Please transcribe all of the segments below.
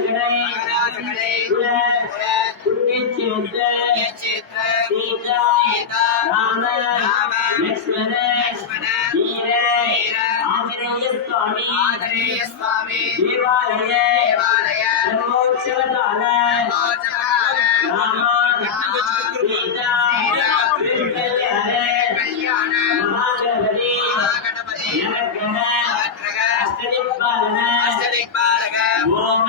மகராஜகடை குல புண்ணியச்சேத்த சீதா ராம லக்ஷ்மண வீர ஆஞ்சநேய சுவாமி ஆஞ்சநேய சுவாமி தேவாலய தேவாலய பிரம்மோற்சவகால மோட்சகால ராம சீதா கல்யாண மகாகணபதி மகாகணபதி நவக்கிரக அஷ்டதிக்பாலன அஷ்டதிக்பாலக ஓம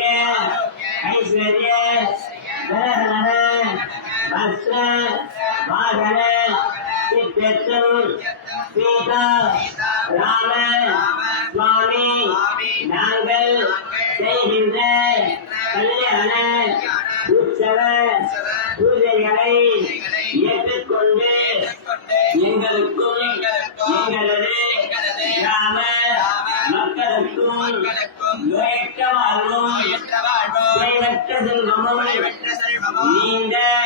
ஐஸ்வர்யா ஐஸ்வர்யா வரஹர வஸ்ர வாகன சீதா ராம சுவாமி நாங்கள் செய்கின்ற கல்யாண உற்சவ பூஜைகளை ஏற்றுக்கொண்டு எங்களுக்கும் எங்களது ராம மக்களுக்கும் வாழ்வோம். வாழ்வோம். நீங்க